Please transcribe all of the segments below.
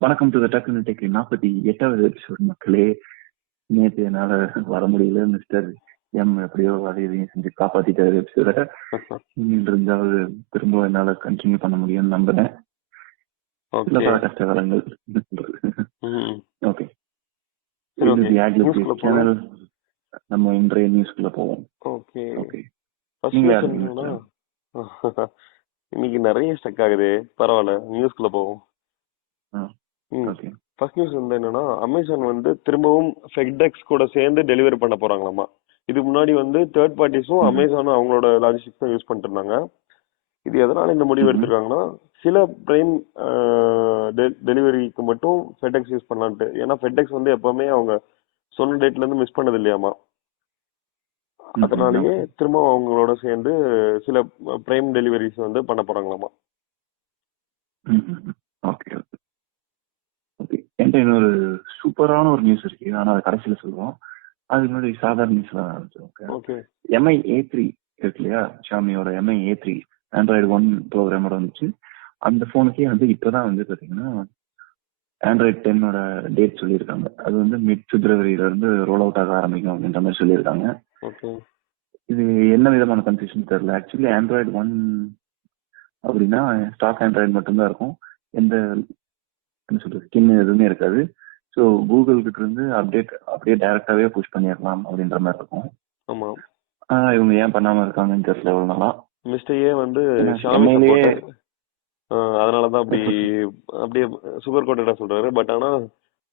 வணக்கம் டு டக்குனு tech 48வது episode மக்களே. நேற்று என்னால் வர முடியல. மிஸ்டர் எம் எப்படியோ அதை இதையும் செஞ்சு காப்பாத்திட்டாரு எபிசோட. இருந்தாவது திரும்ப என்னால் கண்டினியூ பண்ண முடியும்னு நம்புறேன். சில பல கஷ்டகாலங்கள். ஓகே, சேனல் நம்ம இன்றைய நியூஸ்குள்ள போவோம். ஓகே ஓகே, இன்னைக்கு நிறைய ஸ்டக் ஆகுது. பரவாயில்ல, நியூஸ்குள்ள போவோம். ஃபர்ஸ்ட் நியூஸ் வந்து என்னன்னா, அமேசான் வந்து திரும்பவும் ஃபெடெக்ஸ் கூட சேர்ந்து டெலிவரி பண்ண போறாங்களாமா. இதுக்கு முன்னாடி வந்து தேர்ட் பார்ட்டிஸும் அமேசானும் அவங்களோட லாஜிஸ்டிக்ஸும் யூஸ் பண்ணிட்டு இருந்தாங்க. இது எதனால இந்த முடிவு எடுத்திருக்காங்கன்னா, சில பிரைம் டெலிவரிக்கு மட்டும் ஃபெடெக்ஸ் யூஸ் பண்ணலான்ட்டு. ஏன்னா ஃபெடெக்ஸ் வந்து எப்பவுமே அவங்க சொன்ன டேட்ல இருந்து மிஸ் பண்ணது இல்லையாமா. அதனாலயே திரும்ப அவங்களோட சேர்ந்து சில பிரைம் டெலிவரிஸ் வந்து பண்ண போறாங்களாமா. என்கிட்ட இன்னொரு சூப்பரான ஒரு நியூஸ் இருக்கு, ஆனா அது கடைசியில சொல்லுவோம். அதுக்கு முன்னாடி சாதாரண நியூஸ் தான். MI A3 இருக்கு இல்லையா, ஷாமியோட MI A3 ஆண்ட்ராய்டு 1 ப்ரோக்ராமோட வந்துச்சு. அந்த போனுக்கே வந்து இப்பதான் வந்து பாத்தீங்கன்னா ஆண்ட்ராய்டு 10ஓட டேட் சொல்லியிருக்காங்க. அது வந்து மிட் பிப்ரவரியில இருந்து ரோல் அவுட் ஆக ஆரம்பிக்கும் அப்படின்ற மாதிரி சொல்லியிருக்காங்க. இது என்ன விதமான கன்ஃபியூஷன் தெரியல. ஆக்சுவலி ஆண்ட்ராய்டு 1 அப்படின்னா ஸ்டாக் ஆண்ட்ராய்டு மட்டும்தான் இருக்கும். எந்த என்ன சொல்றது ஸ்கின் எதுவுமே இருக்காது. ஸோ கூகுள் கிட்ட இருந்து அப்படியே டைரக்டாவே புஷ் பண்ணிடலாம் அப்படின்ற மாதிரி இருக்கும். இவங்க ஏன் பண்ணாம இருக்காங்கன்னு தெரியல. எவ்வளவு மிஸ்டர் ஏ வந்து அதனாலதான் அப்படியே சுகர் கோட்டடா சொல்றாரு. பட் ஆனா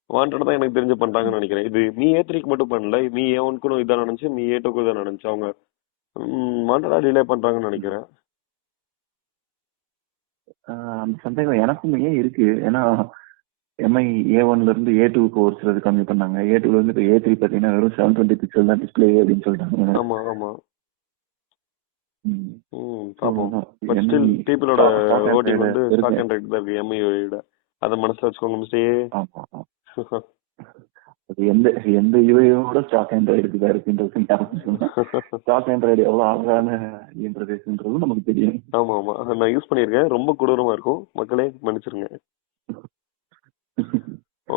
வாண்டடா தான் எனக்கு தெரிஞ்சு பண்றாங்கன்னு நினைக்கிறேன். இது மீ A3க்கு மட்டும் பண்ணல, மீ A1க்கும் இதான் நடந்துச்சு, மீ A2க்கும் இதான் நடந்துச்சு. அவங்க வாண்டடா டிலே பண்றாங்கன்னு நினைக்கிறேன். அந்த சந்தேகம் எனக்கும் ஏன் இருக்கு. ஏன்னா MI A1ல இருந்து A2க்கு ஒரு சிலது கம்மி பண்ணாங்க. A2ல இருந்து இப்போ A3 பாத்தீங்கன்னா வெறும் 720 பிக்சல் தான் டிஸ்பிளே அப்படின்னு சொல்லிட்டாங்க. ஆமா ஆமா. பட் ஸ்டில் பீப்பிளோட வோட்டிங் வந்து ஸ்டாக் ஆண்ட்ராய்டு தான் இருக்கு MI விட. அத மனசுல வச்சுக்கோங்க மிஸ்டர். அது எந்த யூஐயோட ஸ்டாக் ஆண்ட்ராய்டுக்கு தான் இருக்குன்றது. ஸ்டாக் ஆண்ட்ராய்டு எவ்வளவு அழகான இன்டர்ஃபேஸ்ன்றது நமக்கு தெரியும். ஆமா ஆமா, நான் யூஸ் பண்ணியிருக்கேன். ரொம்ப கொடூரமா இருக்கும், மக்களே மன்னிச்சிருங்க.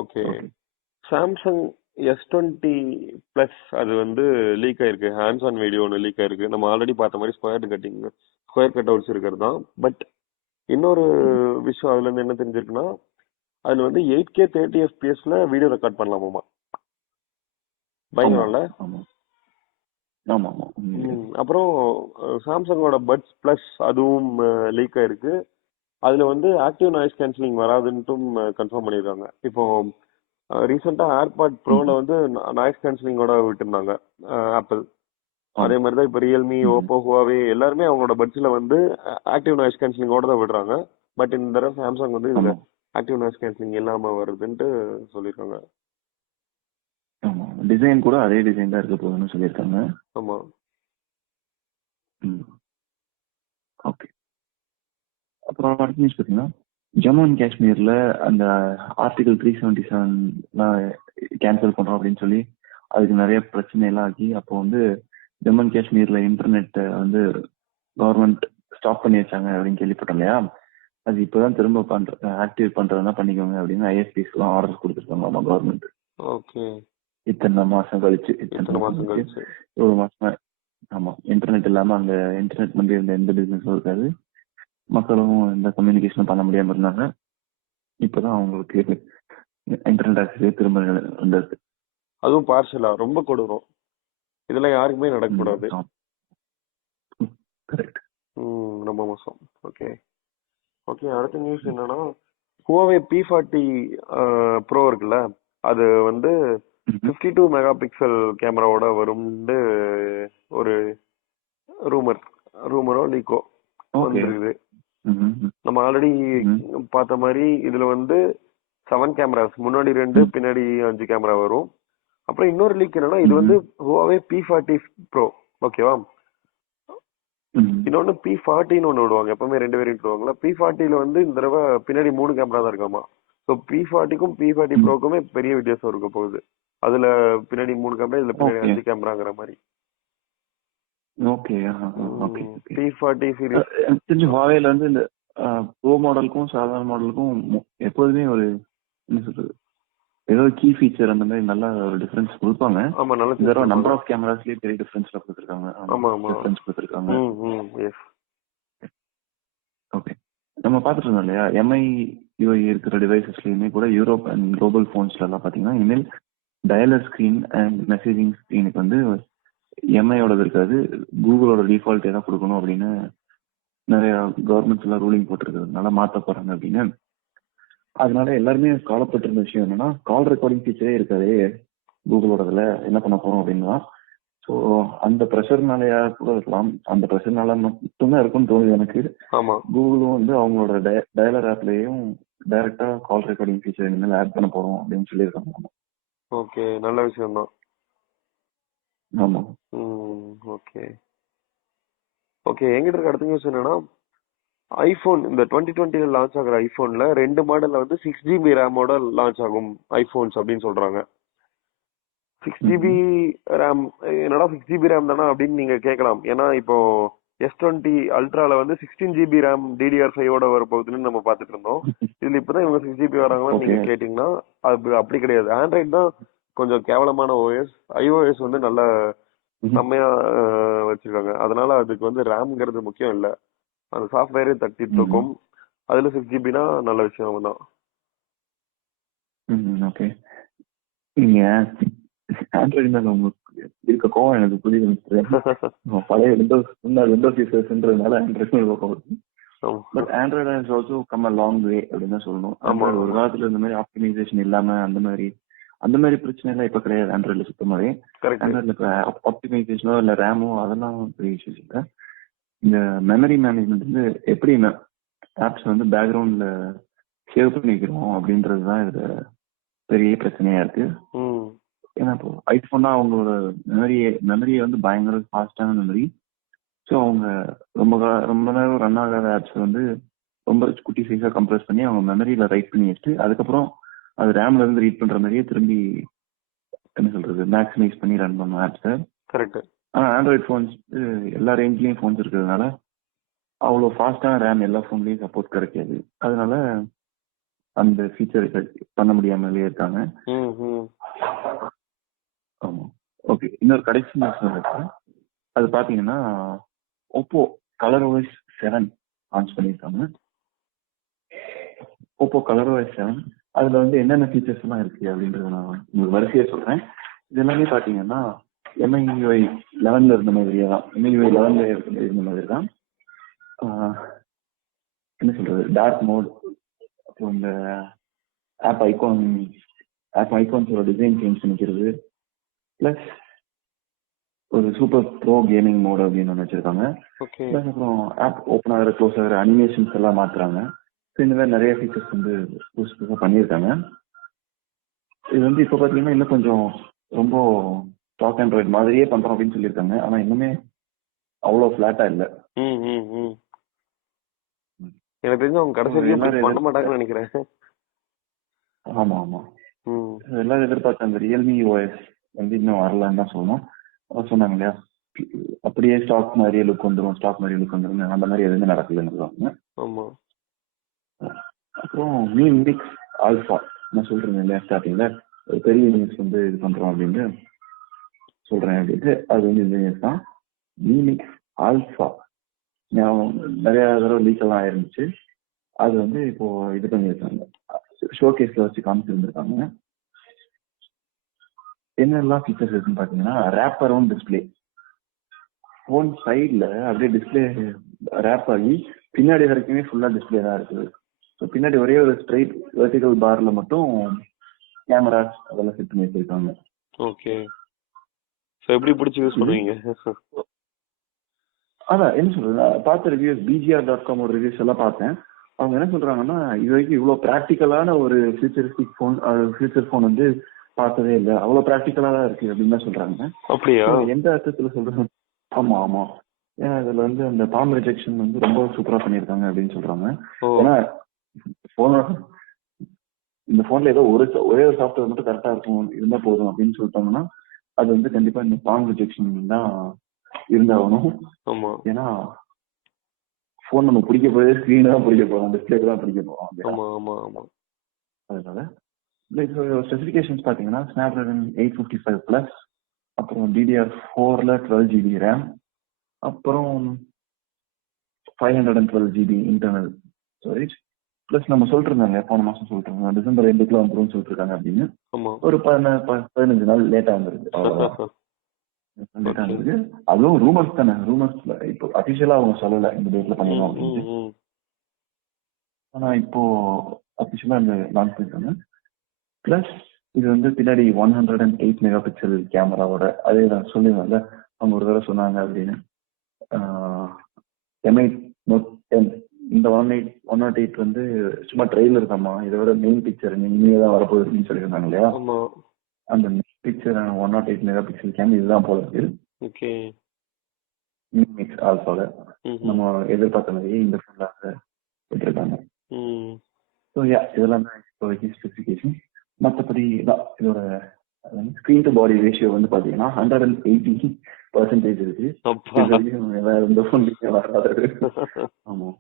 ஓகே, சாம்சங் S20 Plus அது வந்து லீக் ஆயிருக்கு. ஹேண்ட்ஸ் ஆன் வீடியோ ஒன்று லீக் ஆயிருக்கு. நம்ம ஆல்ரெடி பார்த்த மாதிரி ஸ்கொயர் கட் அவுட்ஸ் இருக்கிறது தான். பட் இன்னொரு விஷயம் அதுல இருந்து என்ன தெரிஞ்சிருக்குன்னா, அதுல வந்து 8K 30 FPSல வீடியோ ரெக்கார்ட் பண்ணலாமா. பயங்கரம்ல. அப்புறம் சாம்சங்கோட பட்ஸ் பிளஸ் அதுவும் லீக் ஆயிருக்கு. அதுல வந்து ஆக்டிவ் நாய்ஸ் கேன்சலிங் வராதுன்ட்டும் கன்ஃபார்ம் பண்ணிருக்காங்க. இப்போ ரீசெண்டா ஏர்பாட் ப்ரோல வந்து நாய்ஸ் கேன்சலிங்கோட விட்டுருந்தாங்க ஆப்பிள். அதே மாதிரி தான் இப்போ ரியல்மி, ஓப்போ, ஹுவாவே எல்லாருமே அவங்களோட பட்ஸ்ல வந்து ஆக்டிவ் நாய்ஸ் கேன்சலிங்கோட தான் விடுறாங்க. பட் இந்த தடவை சாம்சங் வந்து இதுல ஆக்டிவ் நாய்ஸ் கேன்சலிங் இல்லாம வருதுன்ட்டு சொல்லியிருக்காங்க. டிசைன் கூட அதே டிசைன் தான் இருக்க போகுதுன்னு சொல்லியிருக்காங்க. ஆமா. ஓகே, அப்புறம் அடுத்த நியூஸ் பார்த்தீங்கன்னா, ஜம்மு அண்ட் காஷ்மீர்ல அந்த ஆர்டிகல் 377 கேன்சல் பண்றோம் அப்படின்னு சொல்லி அதுக்கு நிறைய பிரச்சனை எல்லாம் ஆகி, அப்போ வந்து ஜம்மு அண்ட் காஷ்மீர்ல இன்டர்நெட் வந்து கவர்மெண்ட் ஸ்டாப் பண்ணி வச்சாங்க அப்படின்னு கேள்விப்பட்டோம் இல்லையா. அது இப்பதான் திரும்ப ஆக்டிவேட் பண்றதுனா பண்ணிக்கோங்க அப்படின்னு ISPs எல்லாம் ஆர்டர் கொடுத்துருக்காங்க நம்ம கவர்மெண்ட். ஓகே, இத்தனை மாசம் கழிச்சு ஒரு மாசமா. ஆமா, இன்டர்நெட் இல்லாம அங்க இன்டர்நெட் வந்து எந்த பிசினஸும் இருக்காது, மக்களும் எந்த கம்யூனிகேஷனும் பண்ண முடியாம இருந்தாங்க. இப்பதான் அவங்களுக்கு இன்டர்நெட் ஆக்சஸ் திரும்ப வந்தது. அதுவும் பார்சலா, ரொம்ப கொடூரம். இதெல்லாம் யாருக்குமே நடக்கக்கூடாது. ரொம்ப மோசம். ஓகே ஓகே, அடுத்த நியூஸ் என்னன்னா, Huawei P40 Pro இருக்குல்ல, அது வந்து 52 மெகா பிக்சல் கேமராவோட வரும்னு ஒரு ரூமரோ லீக்கோ வந்துருக்குது. நம்ம ஆல்ரெடி பார்த்த மாதிரி இதுல வந்து 7 கேமராஸ், முன்னாடி 2 பின்னாடி 5 கேமரா வரும். அப்புறம் இன்னொரு லீக் என்னன்னா, இது வந்து Huawei P40 Pro, ஓகேவா. இன்னொன்னு P40ன்னு ஒண்ணு விடுவாங்க, எப்பவுமே 2 வேரியன்ட் விடுவாங்களா. P40ல வந்து இந்த தடவை பின்னாடி 3 கேமரா தான் இருக்காமா. ஸோ P40க்கும் P40 Proக்குமே பெரிய வித்தியாசம் இருக்க போகுது. அதுல பின்னாடி 3 கேமரா, இதுல பின்னாடி 5 கேமராங்கிற மாதிரி. ஓகே, P40 சீரிஸ் தெரிஞ்சு Huaweiல வந்து இந்த ப்ரோ மாடலுக்கும் சாதாரண மாடலுக்கும் எப்போதுமே ஒரு என்ன சொல்றது, ஏதோ கீ ஃபீச்சர் அந்த மாதிரி நல்ல ஒரு டிஃபரன்ஸ் கொடுப்பாங்க. ஆமா, நல்ல இந்த தடவை நம்பர் ஆஃப் கேமராஸ்லயே பெரிய டிஃபரன்ஸ்ல கொடுத்துருக்காங்க. ஆமா ஆமா டிஃபரன்ஸ் கொடுத்துருக்காங்க. எஸ். ஓகே, நம்ம பார்த்துட்டு இருந்தோம் இல்லையா, எம்ஐ யூஐ இருக்கிற டிவைசஸ்லயுமே கூட யூரோப் அண்ட் குளோபல் ஃபோன்ஸ்ல எல்லாம் பாத்தீங்கன்னா இனிமேல் டயலர் ஸ்கிரீன் அண்ட் மெசேஜிங் ஸ்கிரீனுக்கு வந்து எம்ஐயோட இருக்காது, கூகுளோட டிஃபால்ட் ஏதாவது கொடுக்கணும் அப்படின்னு நிறைய கவர்மெண்ட்ஸ் எல்லாம் ரூலிங் போட்டிருக்கிறதுனால மாத்த போறாங்க அப்படின்னு. அதனால எல்லாருமே கவலைப்பட்டிருந்த விஷயம் என்னன்னா, கால் ரெக்கார்டிங் ஃபீச்சரே இருக்காது கூகுளோடதுல, என்ன பண்ண போறோம் அப்படின்னா. ஸோ அந்த ப்ரெஷர்னாலயா கூட இருக்கலாம், அந்த ப்ரெஷர்னால மட்டும்தான் இருக்கும்னு தோணுது எனக்கு. கூகுளும் வந்து அவங்களோட டயலர் ஆப்லயும் டைரக்டா கால் ரெக்கார்டிங் ஃபீச்சர் இனிமேல் ஆட் பண்ண போறோம் அப்படின்னு சொல்லியிருக்காங்க. ஓகே, நல்ல விஷயம் தான். ஆமா. Okay okay. எங்கிட்ட இருக்க அடுத்த நியூஸ் என்னன்னா, ஐபோன் இந்த 2020 லான்ச் ஆகிற ஐபோன்ல 2 மாடல்ல வந்து 6GB ரேமோட லான்ச் ஆகும் ஐபோன்ஸ் அப்படின்னு சொல்றாங்க. 6GB ரேம், என்னடா 6GB ரேம் தானா அப்படின்னு நீங்க கேட்கலாம். ஏன்னா இப்போ S20 அல்ட்ரால வந்து 16GB ரேம் DDR5 வர போகுதுன்னு நம்ம பார்த்துட்டு இருந்தோம். இதுல இப்பதான் இவங்க 6GB வராங்கன்னு நீங்க கேட்டீங்கன்னா அது அப்படி கிடையாது. ஆண்ட்ராய்டு தான் கொஞ்சம் கேவலமான ஓஎஸ், iOS வந்து நல்ல செம்மையா வச்சிருக்காங்க. அதனால அதுக்கு வந்து ரேம்ங்கிறது முக்கியம் இல்லை, அந்த சாஃப்ட்வேரே தட்டி தூக்கும். அதுல 6GBனா நல்ல விஷயம் தான். ஓகே, நீங்க ஆண்ட்ராய்டு மேல உங்களுக்கு இருக்க கோவம் எனக்கு புரியுது. பழைய விண்டோஸ் யூசர்ஸ்ன்றதுனால Android. But Android has also come a long way அப்படின்னு தான் சொல்லணும். ஒரு காலத்துல இந்த மாதிரி ஆப்டிமைசேஷன் இல்லாம அந்த மாதிரி பிரச்சனை எல்லாம் இப்ப கிடையாது ஆண்ட்ராய்டுல சுத்தமாவே. ஆண்ட்ராய்டுல இப்ப ஆப்டிமைசேஷனோ இல்ல ரேமோ அதெல்லாம் பெரிய விஷயம் இல்லை. இந்த மெமரி மேனேஜ்மெண்ட் வந்து எப்படி ஆப்ஸ் வந்து பேக்ரவுண்ட்ல சேவ் பண்ணி வைக்கிறோம் அப்படின்றதுதான் இதுல பெரிய பிரச்சனையா இருக்கு. ஏன்னா இப்போ ஐபோன்னா அவங்களோட மெமரியை வந்து பயங்கர ஃபாஸ்டான மெமரி. ஸோ அவங்க ரொம்ப நேரம் ரன் ஆகாத ஆப்ஸ் வந்து ரொம்ப குட்டி சைஸா கம்ப்ரஸ் பண்ணி அவங்க மெமரியில ரைட் பண்ணி வச்சுட்டு அதுக்கப்புறம் அது ரேம்ல இருந்து ரீட் பண்ற மாதிரியே திரும்பி என்ன சொல்றது மேக்ஸிமைஸ் பண்ணி ரன் பண்ணும் ஆப்ஸை. கரெக்ட். ஆனா ஆண்ட்ராய்டு ஃபோன்ஸ் எல்லா ரேஞ்ச்லயும் ஃபோன்ஸ் இருக்கிறதுனால அவ்வளோ ஃபாஸ்டான ரேம் எல்லா ஃபோன்லயும் சப்போர்ட் கிடைக்காது. அதனால அந்த ஃபீச்சர் பண்ண முடியாமலே இருக்காங்க. ஆமா. ஓகே, இன்னொரு கடைசி நியூஸ் இருக்கு. அது பாத்தீங்கன்னா ஓப்போ கலர் OS 7 லான்ச் பண்ணியிருக்காங்க. ஓப்போ கலர் OS 7 அதுல வந்து என்னென்ன ஃபீச்சர்ஸ் எல்லாம் இருக்கு அப்படின்றத நான் உங்களுக்கு வரிசையா சொல்றேன். இது எல்லாமே பாத்தீங்கன்னா MIUI 11 இருந்த மாதிரியே தான், MIUI 11 இருந்த மாதிரி தான். என்ன சொல்றது, டார்க் மோட், அப்புறம் இந்த ஆப் ஐகான்ஸோட டிசைன் சேஞ்ச் பண்ணிக்கிறது, பிளஸ் ஒரு சூப்பர் ப்ரோ கேமிங் மோட் அப்படின்னு ஒன்று வச்சிருக்காங்க. பிளஸ் அப்புறம் ஆப் ஓப்பன் ஆகிற க்ளோஸ் ஆகிற அனிமேஷன்ஸ் எல்லாம் மாத்துறாங்க. ஸோ இந்த மாதிரி நிறைய ஃபீச்சர்ஸ் வந்து புதுசாக பண்ணியிருக்காங்க. இது வந்து இப்போ பார்த்தீங்கன்னா இன்னும் கொஞ்சம் ரொம்ப ஸ்டாக் ஆண்ட்ராய்டு மாதிரியே பண்றோம் அப்படின்னு சொல்லியிருக்காங்க. ஆனா இன்னுமே அவ்வளோ ஃபிளாட்டா இல்லை. எனக்கு தெரிஞ்சு அவங்க கடைசி பண்ண மாட்டாங்கன்னு நினைக்கிறேன். ஆமா ஆமா, எல்லாரும் எதிர்பார்த்த அந்த ரியல்மி OS வந்து இன்னும் வரலன்னு தான் சொல்லணும். சொன்னாங்க இல்லையா, அப்படியே ஸ்டாக் மாதிரியே லுக் வந்துடும் அந்த மாதிரி எதுவுமே நடக்கலன்னு சொல்லுவாங்க. அப்புறம் மீ மிக்ஸ் ஆல்ஃபா நான் சொல்றேன் இல்லையா ஸ்டார்டிங்ல, ஒரு பெரிய நியூஸ் வந்து இது பண்றோம் அப்படின்னு சொல்றேன் அப்படின்ட்டு, அது வந்து இந்த நியூஸ் தான். மீ மிக்ஸ் ஆல்ஃபா நிறைய தடவை லீக் எல்லாம் ஆயிருந்துச்சு. அது வந்து இப்போ இது பண்ணியிருக்காங்க, ஷோகேஸ்ல வச்சு காமிச்சிருந்திருக்காங்க. என்னெல்லாம் ஃபீச்சர்ஸ் இருக்குன்னு பாத்தீங்கன்னா, ரேப் அரவுண்ட் டிஸ்பிளே, ஃபோன் சைட்ல அப்படியே டிஸ்பிளே ரேப் ஆகி பின்னாடி வரைக்குமே ஃபுல்லா டிஸ்பிளே தான் இருக்குது. ஸோ பின்னாடி ஒரே ஒரு ஸ்ட்ரைட் வெர்டிகல் பார்ல மட்டும் கேமராஸ் அதெல்லாம் செட் பண்ணி வச்சிருக்காங்க. ஓகே, ஸோ எப்படி பிடிச்சி யூஸ் பண்ணுவீங்க? அதான் என்ன சொல்றது, பார்த்த ரிவ்யூஸ் BGR.com ரிவ்யூஸ் எல்லாம் பார்த்தேன். அவங்க என்ன சொல்றாங்கன்னா, இது வரைக்கும் இவ்வளோ ப்ராக்டிக்கலான ஒரு ஃபியூச்சர் ஃபோன் வந்து பார்த்ததே இல்லை, அவ்வளோ ப்ராக்டிக்கலா தான் இருக்கு அப்படின்னு தான் சொல்றாங்க. அப்படியா? எந்த அர்த்தத்துல சொல்றாங்க? ஆமா ஆமா, ஏன்னா இதுல வந்து அந்த பாம் ரிஜெக்ஷன் வந்து ரொம்ப சூப்பரா பண்ணியிருக்காங்க அப்படின்னு சொல்றாங்க. ஏன்னா இந்த போன்ல ஏதோ ஒரே ஒரு சாஃப்ட்வேர் மட்டும் கரெக்டா இருக்கும் இருந்தா போதும் அப்படின்னு சொல்லிட்டாங்கன்னா அது வந்து கண்டிப்பா இந்த பாம் ரிஜெக்ஷன் தான் இருந்தாகணும். ஏன்னா போன் நம்ம பிடிக்க போய் ஸ்கிரீன் தான் பிடிக்க போறோம், டிஸ்பிளே தான் பிடிக்க போறோம். அதனால ஸ்பெசிஃபிகேஷன்ஸ் பார்த்தீங்கன்னா ஸ்னாப்டிராகன் 855 ப்ளஸ், அப்புறம் DDR4ல 12 GB ரேம், அப்புறம் 512 GB இன்டர்னல் ஸ்டோரேஜ். ப்ளஸ் நம்ம சொல்லிட்டு இருந்தாங்க போன மாசம் சொல்லிட்டு இருந்தாங்க டிசம்பர் 2 வந்துடும் சொல்லிட்டு இருக்காங்க அப்படின்னு. ஒரு 15 நாள் லேட்டா வந்துருக்கு, அவ்வளவுதான். லேட்டா வந்துருக்கு. அதுவும் ரூமர்ஸ் தானே, ரூமர்ஸ்ல இப்போ அபிஷியலா அவங்க சொல்லல இந்த டேட்ல பண்ணணும் அப்படின்னு. ஆனா இப்போ அபிஷியலா இந்த லான்ச் பண்ணிருக்காங்க. பிளஸ் இது வந்து பின்னாடி 108 மெகா பிக்சல் கேமராவோட, அதே நான் சொல்லியிருந்தேன்ல அவங்க ஒரு தடவை சொன்னாங்க அப்படின்னு. எம்ஐ நோட் 10 இந்த 108 வந்து சும்மா ட்ரெயிலர் தான்மா, இதோட மெயின் பிக்சர் இனிமே தான் வரப்போகுது அப்படின்னு சொல்லியிருந்தாங்க இல்லையா. அந்த main picture 108 mega pixel game இதுதான் போல இருக்கு. மிக்ஸ் ஆல்பால நம்ம எதிர்பார்த்த மாதிரியே இந்த ஃபோன்ல விட்டுருக்காங்க. ஸோ இதெல்லாம் தான் இப்போதைக்கு ஸ்பெசிஃபிகேஷன். மற்றபடி இதோட ஸ்க்ரீன் டு பாடி ரேஷியோ வந்து பார்த்தீங்கன்னா 180% இருக்கு. இந்த ஃபோன் வராது. ஆமாம்,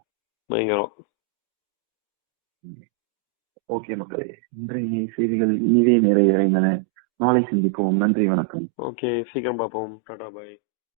பயங்கரம். ஓகே மக்களே, இன்றைய செய்திகள் இனிதே நிறைவடைந்தன. நாளை சந்திப்போம். நன்றி, வணக்கம். ஓகே, சீக்கிரம் பார்ப்போம். டாடா, பாய்.